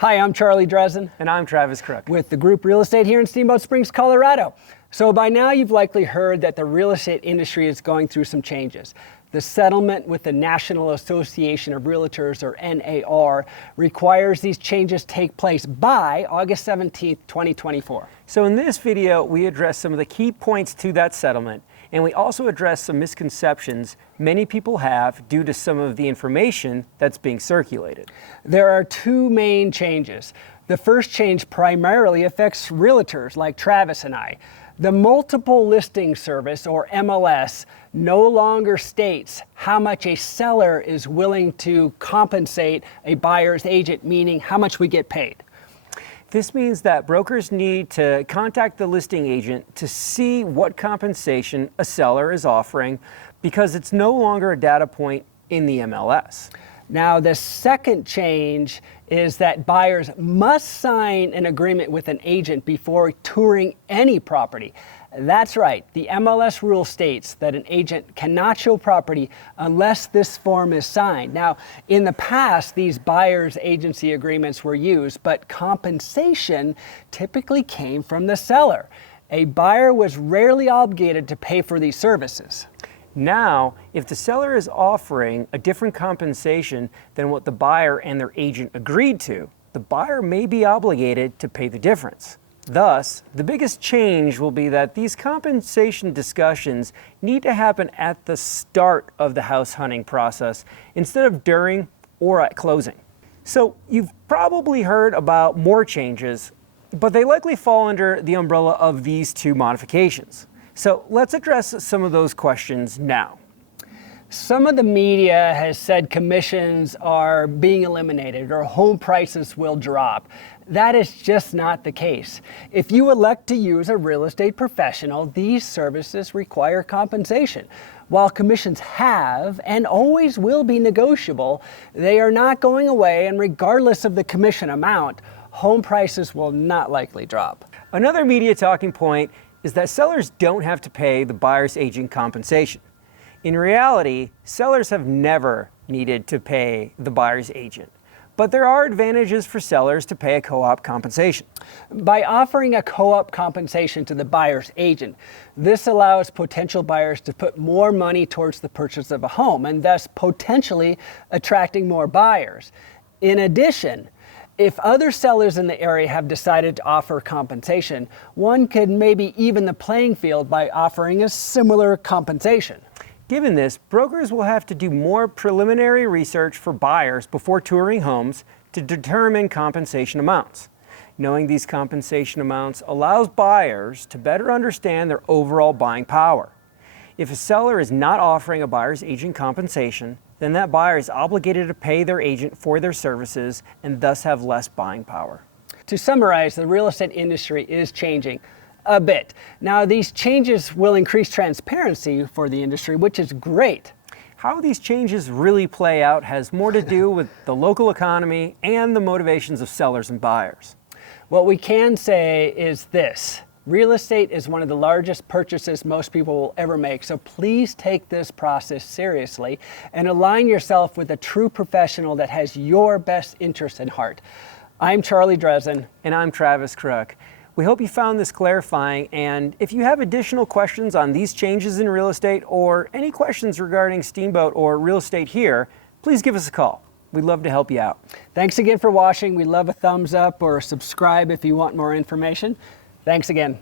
Hi, I'm Charlie Dresden. And I'm Travis Crook. With the Group Real Estate here in Steamboat Springs, Colorado. So by now you've likely heard that the real estate industry is going through some changes. The settlement with the National Association of Realtors, or NAR, requires these changes take place by August 17th, 2024. So in this video, we address some of the key points to that settlement, and we also address some misconceptions many people have due to some of the information that's being circulated. There are two main changes. The first change primarily affects realtors like Travis and I. The multiple listing service, or MLS, no longer states how much a seller is willing to compensate a buyer's agent, meaning how much we get paid. This means that brokers need to contact the listing agent to see what compensation a seller is offering because it's no longer a data point in the MLS. Now, the second change is that buyers must sign an agreement with an agent before touring any property. That's right, the MLS rule states that an agent cannot show property unless this form is signed. Now, in the past, these buyer's agency agreements were used, but compensation typically came from the seller. A buyer was rarely obligated to pay for these services. Now, if the seller is offering a different compensation than what the buyer and their agent agreed to, the buyer may be obligated to pay the difference. Thus, the biggest change will be that these compensation discussions need to happen at the start of the house hunting process instead of during or at closing. So you've probably heard about more changes, but they likely fall under the umbrella of these two modifications. So let's address some of those questions now. Some of the media has said commissions are being eliminated or home prices will drop. That is just not the case. If you elect to use a real estate professional, these services require compensation. While commissions have and always will be negotiable, they are not going away, and regardless of the commission amount, home prices will not likely drop. Another media talking point is that sellers don't have to pay the buyer's agent compensation. In reality, sellers have never needed to pay the buyer's agent, but there are advantages for sellers to pay a co-op compensation. By offering a co-op compensation to the buyer's agent, this allows potential buyers to put more money towards the purchase of a home and thus potentially attracting more buyers. In addition, if other sellers in the area have decided to offer compensation, one could maybe even the playing field by offering a similar compensation. Given this, brokers will have to do more preliminary research for buyers before touring homes to determine compensation amounts. Knowing these compensation amounts allows buyers to better understand their overall buying power. If a seller is not offering a buyer's agent compensation, then that buyer is obligated to pay their agent for their services and thus have less buying power. To summarize, the real estate industry is changing a bit. Now, these changes will increase transparency for the industry, which is great. How these changes really play out has more to do with the local economy and the motivations of sellers and buyers. What we can say is this: real estate is one of the largest purchases most people will ever make, so please take this process seriously and align yourself with a true professional that has your best interest in heart. I'm Charlie Dresden. And I'm Travis Crook. We hope you found this clarifying, and if you have additional questions on these changes in real estate or any questions regarding Steamboat or real estate here, please give us a call. We'd love to help you out. Thanks again for watching. We love a thumbs up or subscribe if you want more information. Thanks again.